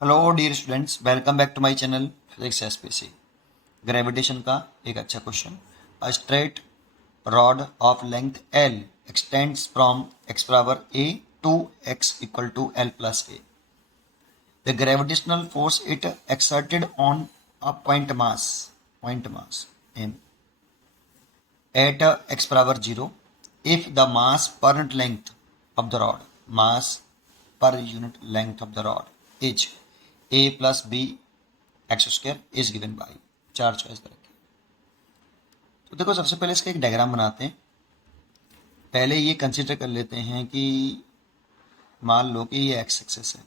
Hello dear students, welcome back to my channel physics SPC. Gravitation का एक अच्छा question. A straight rod of length L extends from x power a to x equal to L plus a. The gravitational force it exerted on a point mass m at x power 0 if the mass per unit length of the rod mass per unit length of the rod is a plus b x square is given by चार choice दे रखी। तो देखो, सबसे पहले इसका एक diagram बनाते हैं। पहले ये कंसीडर कर लेते हैं कि मान लो कि ये एक्स एक्सेस है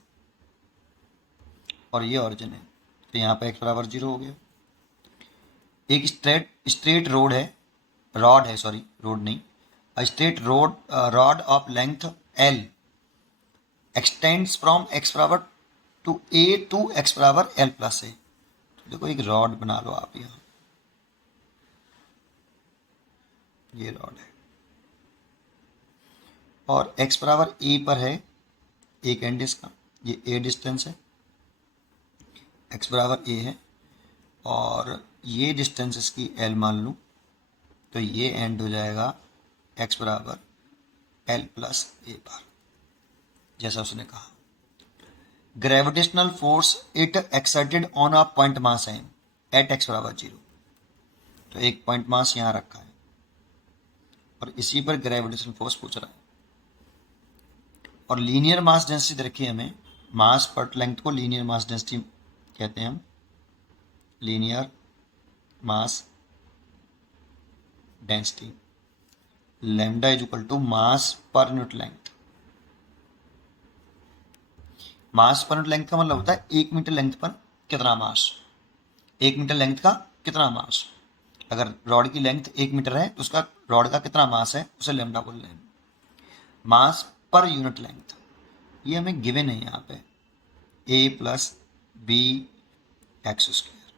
और ये ऑरिजिन है, तो यहाँ पे एक्स बराबर 0 हो गया। एक स्ट्रेट रोड है, रॉड है, सॉरी रोड नहीं, a straight rod of length L extends from x power to a to x power L plus a। तो देखो, एक रॉड बना लो आप यहाँ, ये रॉड है और x बराबर a पर है एक एंड इसका, ये a डिस्टेंस है, x बराबर a है और ये डिस्टेंस इसकी L मान लूँ, तो ये एंड हो जाएगा x बराबर L प्लस a पर, जैसा उसने कहा। Gravitational force it exerted on a point mass m at x बराबर 0। तो एक पॉइंट मास यहाँ रखा है और इसी पर ग्रेविटेशनल फोर्स पूछ रहा है और लीनियर मास डेंसिटी दे रखी है हमें। मास पर लेंथ को लीनियर मास डेंसिटी कहते हैं हम, linear mass density. Lambda is equal to mass per unit length. Mass per unit length का मतलब होता है 1 मीटर लेंथ पर कितना मास, 1 मीटर लेंथ का कितना मास। अगर रॉड की लेंथ 1 मीटर है तो उसका रॉड का कितना मास है उसे लैम्डा बोल रहे हैं। मास पर यूनिट लेंथ ये हमें गिवन है यहाँ पे, ए प्लस बी एक्स स्क्वायर।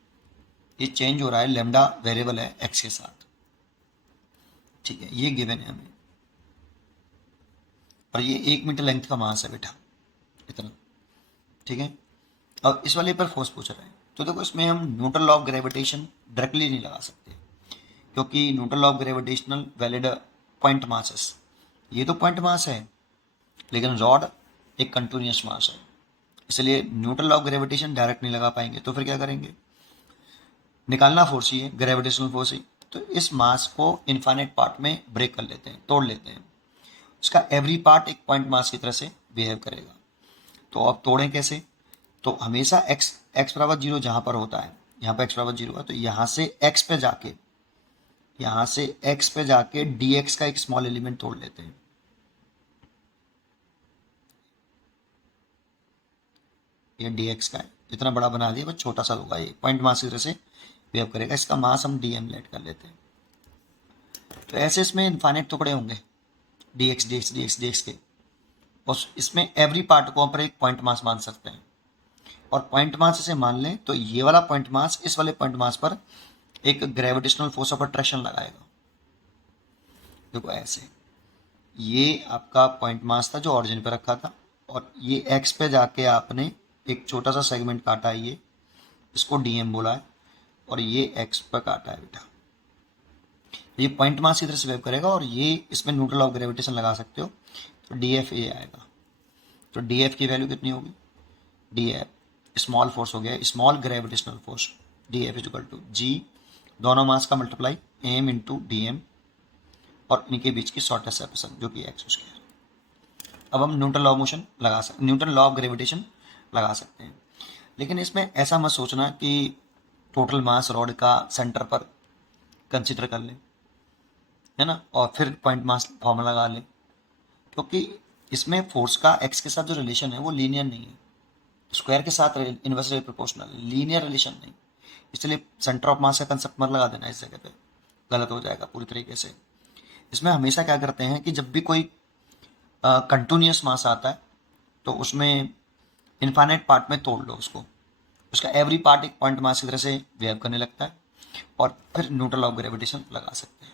ये चेंज हो रहा है, लैम्डा वेरिएबल है एक्स के साथ, ठीक है, ये गिवन है हमें। और ये 1 मीटर लेंथ का मास है बेटा, इतना, ठीक है। और इस वाले पर फोर्स पूछ रहे हैं, तो देखो इसमें हम Newton law of gravitation directly नहीं लगा सकते, क्योंकि Newton law of gravitational valid point masses, ये तो पॉइंट मास है लेकिन रॉड एक कंटिन्यूस मास है, इसलिए Newton law of gravitation direct नहीं लगा पाएंगे। तो फिर क्या करेंगे, निकालना फोर्स ही है, ग्रेविटेशनल फोर्स ही। तो इस मास को इनफाइनाइट पार्ट में ब्रेक कर लेते हैं, तोड़ लेते हैं। उसका एवरी पार्ट एक पॉइंट मास की तरह से बिहेव करेगा। तो अब तोड़ें कैसे, तो हमेशा एक्स बराबर 0 जहाँ पर होता है, यहाँ पर एक्स बराबर 0 है, तो यहाँ से एक्स पे जाके डी एक्स का एक स्मॉल एलिमेंट तोड़ लेते हैं। ये डी एक्स का है, इतना बड़ा बना दिया, बस छोटा सा होगा, ये पॉइंट मास की तरह से बिहेव करेगा। इसका मास हम डी एम लेट कर लेते हैं। तो ऐसे इसमें इनफाइनाइट टुकड़े होंगे D x D x D x D x के, और इसमें एवरी पार्ट को हम एक पॉइंट मास मान सकते हैं। और पॉइंट मास इसे मान लें तो ये वाला पॉइंट मास इस वाले पॉइंट मास पर एक ग्रेविटेशनल फोर्स ऑफ अट्रैक्शन लगाएगा। देखो ऐसे, ये आपका पॉइंट मास था जो ऑरिजिन पे रखा था, और ये एक्स पे जाके आपने एक छोटा सा सेगमेंट काटा है, ये इसको डीएम बोला है, और ये एक्स पर काटा है बेटा। ये पॉइंट मास की तरह से वेव करेगा और ये इसमें न्यूटन लॉ ऑफ ग्रेविटेशन लगा सकते हो, तो डी एफ ए आएगा। तो डी एफ की वैल्यू कितनी होगी, डी एफ स्मॉल फोर्स हो गया, small gravitational force, D F is equal to G, दोनों मास का multiply M into D M, और इनके बीच की शॉर्टेस्ट सेपरेशन जो कि एक्स स्क्वायर। अब हम न्यूटन लॉ ऑफ मोशन लगा सकते, न्यूटन लॉ ऑफ ग्रेविटेशन लगा सकते हैं। लेकिन इसमें ऐसा मत सोचना कि टोटल मास रॉड का सेंटर पर कंसिडर कर लें, है ना, और फिर पॉइंट मास फॉर्मूला लगा लें, क्योंकि इसमें फोर्स का एक्स के साथ जो रिलेशन है वो लीनियर नहीं है, स्क्वायर के साथ इन्वर्सली प्रोपोर्शनल, लीनियर रिलेशन नहीं। इसलिए सेंटर ऑफ मास का कंसेप्ट मत लगा देना, इस जगह पे गलत हो जाएगा पूरी तरीके से। इसमें हमेशा क्या करते हैं कि जब भी कोई कंटिन्यूस मास आता है तो उसमें इनफाइनाइट पार्ट में तोड़ लो उसको, उसका एवरी पार्ट एक पॉइंट मास की तरह से बिहेव करने लगता है, और फिर न्यूटन लॉ ऑफ ग्रेविटेशन लगा सकते हैं।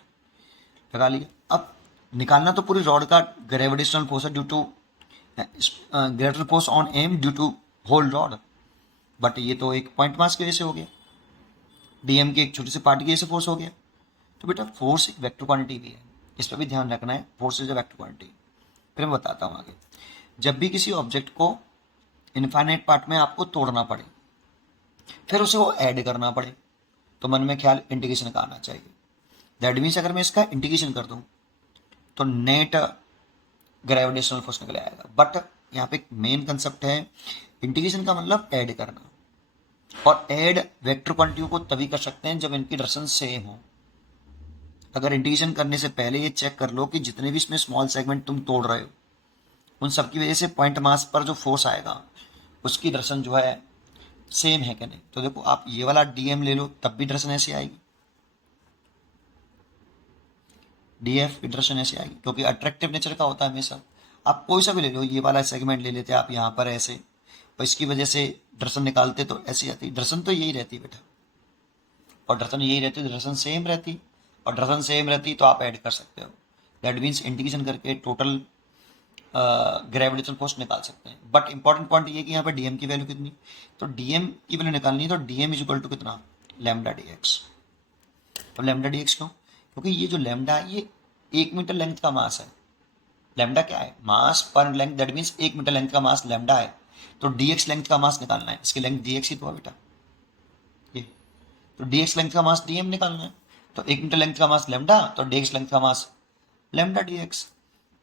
लगा लिया। अब निकालना तो पूरी रॉड का ग्रेविटेशनल फोर्स है due to gravitational force on M due to whole rod, but ये तो एक पॉइंट मास की वजह से हो गया, डीएम की एक छोटी सी पार्टी की वजह से फोर्स हो गया। तो बेटा फोर्स एक वेक्टर क्वांटिटी भी है, इस पर भी ध्यान रखना है, force is a vector quantity. फिर मैं बताता हूँ आगे। जब भी किसी ऑब्जेक्ट को इनफाइनाइट पार्ट में आपको तोड़ना पड़े, फिर उसे वो ऐड करना पड़े, तो मन में ख्याल इंटीग्रेशन का आना चाहिए। दैट मीन्स अगर मैं इसका इंटीग्रेशन कर दूं तो नेट ग्रेविटेशनल फोर्स निकल आएगा। बट यहाँ पे एक मेन कंसेप्ट है, इंटीग्रेशन का मतलब ऐड करना, और ऐड वेक्टर क्वांटिटी को तभी कर सकते हैं जब इनकी डायरेक्शन सेम हो। अगर इंटीग्रेशन करने से पहले ये चेक कर लो कि जितने भी इसमें स्मॉल सेगमेंट तुम तोड़ रहे हो, उन सब की वजह से पॉइंट मास पर जो फोर्स आएगा उसकी डायरेक्शन जो है सेम है कि नहीं। तो देखो आप ये वाला डीएम ले लो, तब भी डायरेक्शन ऐसे आएगी, डीएफ की डायरेक्शन ऐसे आएगी, क्योंकि अट्रैक्टिव नेचर का होता है हमेशा। आप कोई सा भी ले लो, ये वाला सेगमेंट ले लेते आप यहाँ पर ऐसे, और इसकी वजह से डायरेक्शन निकालते तो ऐसी आती, डायरेक्शन तो यही रहती बेटा, और डायरेक्शन यही रहती, डायरेक्शन सेम रहती, और डायरेक्शन सेम रहती तो आप ऐड कर सकते हो। दैट मीन्स इंटीग्रेशन करके टोटल ग्रेविटेशनल फोर्स निकाल सकते हैं। बट इंपॉर्टेंट पॉइंट ये कि यहाँ पे डीएम की वैल्यू कितनी, तो डीएम की वैल्यू निकालनी है, तो डीएम इज इक्वल टू कितना, लैम्डा डी एक्स। तो लैम्डा डी एक्स क्यों, क्योंकि ये जो लैम्डा है ये 1 मीटर लेंथ का मास है। लैम्डा क्या है, mass per length, that means 1 metre length का मास लैम्डा है। तो डीएक्स लेंथ का मास निकालना है, इसकी लेंथ डीएक्स ही तो है बेटा, ये तो डीएक्स लेंथ का मास डीएम निकालना है। तो 1 मीटर लेंथ का मास लैम्डा, तो डीएक्स लेंथ का मास लैम्डा डीएक्स।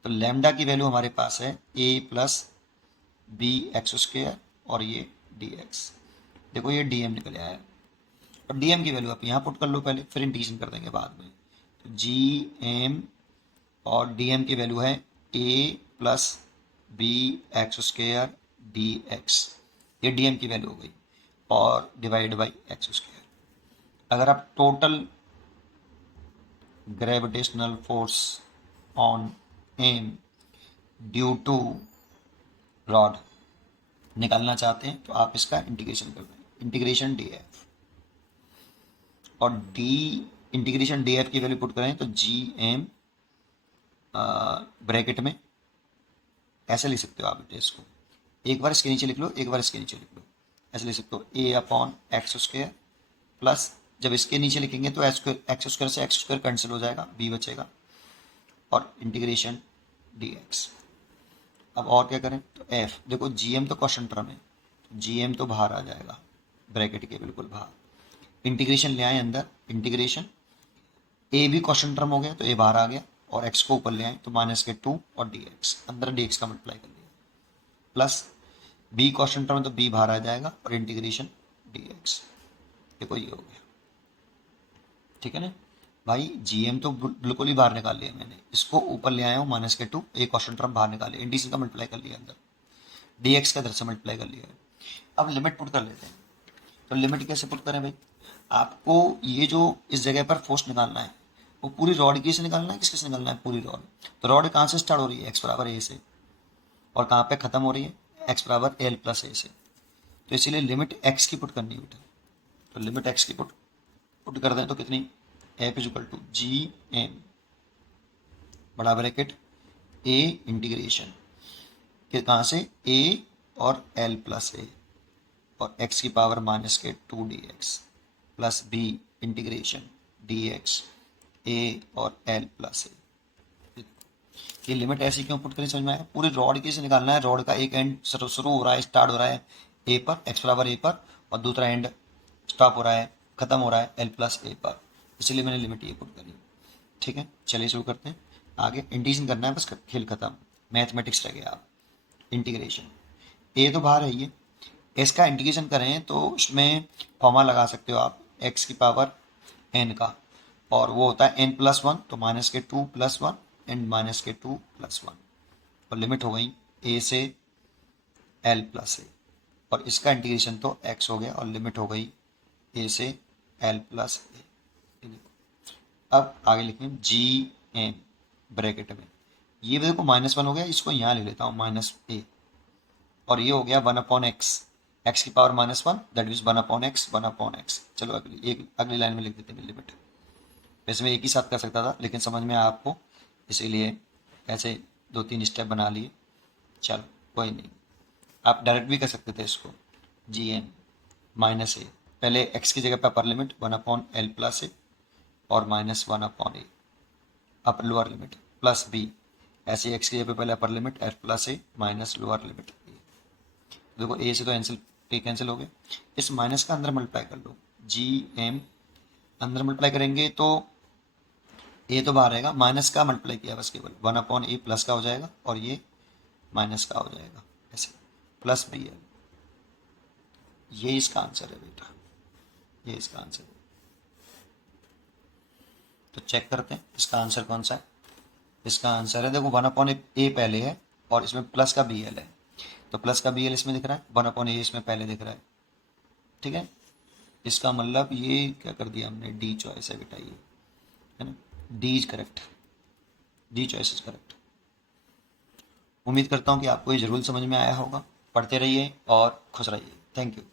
तो लैम्डा की वैल्यू हमारे पास है A plus B X square, और ये डी एक्स। देखो ये डी एम निकल आया है, और डी एम की वैल्यू आप यहाँ पुट कर लो पहले, फिर इंटीग्रेशन कर देंगे बाद में। तो जी एम, और डी एम की वैल्यू है A plus B X square D X, ये डी एम की वैल्यू हो गई, और डिवाइड बाई एक्स स्क्र। अगर आप total gravitational force on M due to rod निकालना चाहते हैं तो आप इसका इंटीग्रेशन कर दें, इंटीग्रेशन डी एफ, और डी इंटीग्रेशन डी एफ की वैल्यू पुट करें तो जी एम ब्रैकेट में ऐसे लिख सकते हो आप इसको, एक बार इसके नीचे लिख लो, एक बार इसके नीचे लिख लो, ऐसे लिख सकते हो ए अपॉन एक्स स्क्र प्लस, जब इसके नीचे लिखेंगे तो एक्स स्क्र से एक्स स्क्र कैंसिल हो जाएगा, बी बचेगा, और इंटीग्रेशन डी एक्स। अब और क्या करें, तो एफ, देखो जी एम तो क्वेश्चन टर्म है, जी एम तो बाहर आ जाएगा ब्रैकेट के बिल्कुल बाहर। इंटीग्रेशन ले आए अंदर, इंटीग्रेशन ए भी क्वेश्चन टर्म हो गया तो ए बाहर आ गया, और एक्स को ऊपर ले आए तो माइनस के 2 और डी एक्स, अंदर डी एक्स का मल्टीप्लाई कर लिया, प्लस बी क्वेश्चन टर्म तो बी बाहर आ जाएगा, और इंटीग्रेशन डी एक्स। देखो ये हो गया, ठीक है ना भाई। जीएम तो बिल्कुल ही बाहर निकाल लिया मैंने, इसको ऊपर ले आया हूँ माइनस के 2, एक क्वेश्चन टर्म बाहर निकाल लिया, इंटीग्रेशन का मल्टीप्लाई कर लिया अंदर, डी एक्स का इधर से मल्टीप्लाई कर लिया। अब लिमिट पुट कर लेते हैं। तो लिमिट कैसे पुट करें भाई, आपको ये जो इस जगह पर फोर्स निकालना है वो पूरी रॉड की से निकालना है, किसके से निकालना है, पूरी रॉड। तो रॉड कहाँ से स्टार्ट हो रही है, एक्स बराबर ए से, और कहाँ पे खत्म हो रही है, एक्स बराबर एल प्लस ए से। तो इसीलिए लिमिट एक्स की पुट करनी है बेटा। तो लिमिट एक्स की पुट पुट कर दें तो कितनी, f is equal to g m बड़ा ब्रैकेट ए इंटीग्रेशन के कहाँ से, ए और एल प्लस ए, और एक्स की पावर माइनस के 2 D X plus B integration D X A और एल प्लस ए। ये लिमिट ऐसी क्यों पुट करें समझ में आया, पूरी रॉड की से निकालना है, रॉड का एक एंड शुरू हो रहा है, स्टार्ट हो रहा है ए पर, एक्स बराबर ए पर, और दूसरा एंड स्टॉप हो रहा है, खत्म हो रहा है एल प्लस ए पर, इसलिए मैंने लिमिट ये पुट करी। ठीक है, चलिए शुरू करते हैं आगे। इंटीग्रेशन करना है, बस खेल खत्म, मैथमेटिक्स रह गया। आप इंटीग्रेशन, ए तो बाहर है ये, इसका इंटीग्रेशन करें तो उसमें फॉर्मा लगा सकते हो आप एक्स की पावर एन का, और वो होता है एन प्लस 1, तो माइनस के 2 प्लस 1 एंड माइनस के 2 प्लस 1, और लिमिट हो गई ए से एल प्लस ए, और इसका इंटीग्रेशन तो एक्स हो गया, और लिमिट हो गई ए से एल प्लस ए। अब आगे लिखें जी एम ब्रैकेट में, ये देखो -1 हो गया, इसको यहाँ लिख लेता हूँ माइनस ए, और ये हो गया 1/x, एक्स की power -1, that means 1/x 1/x। चलो अगली लाइन में लिख देते हैं लिमिट। वैसे मैं एक ही साथ कर सकता था, लेकिन समझ में आया आपको, इसीलिए ऐसे 2-3 स्टेप बना लिए। चलो कोई नहीं, आप डायरेक्ट भी कर सकते थे इसको, जी एम माइनस ए, पहले एक्स की जगह पे upper limit 1/L plus a और minus 1/A upper lower limit plus b, ऐसे एक्स की जगह पे पहले upper limit f plus a minus lower limit a. देखो ए से तो ए कैंसिल हो गया, इस माइनस का अंदर मल्टीप्लाई कर लो, जी एम अंदर मल्टीप्लाई करेंगे तो ए तो बाहर आएगा, माइनस का मल्टीप्लाई किया बस केवल 1/A प्लस का हो जाएगा और ये माइनस का हो जाएगा, ऐसे प्लस बी एल। ये इसका आंसर है बेटा, ये इसका आंसर है। तो चेक करते हैं इसका आंसर कौन सा है। इसका आंसर है, देखो 1/A पहले है और इसमें प्लस का बी एल है, तो प्लस का बी एल इसमें दिख रहा है, 1/A इसमें पहले दिख रहा है, ठीक है। इसका मतलब ये क्या कर दिया हमने, डी चॉइस है बेटा, ये है ना, D is correct, D choice is correct. उम्मीद करता हूँ कि आपको ये जरूर समझ में आया होगा। पढ़ते रहिए और खुश रहिए। Thank you.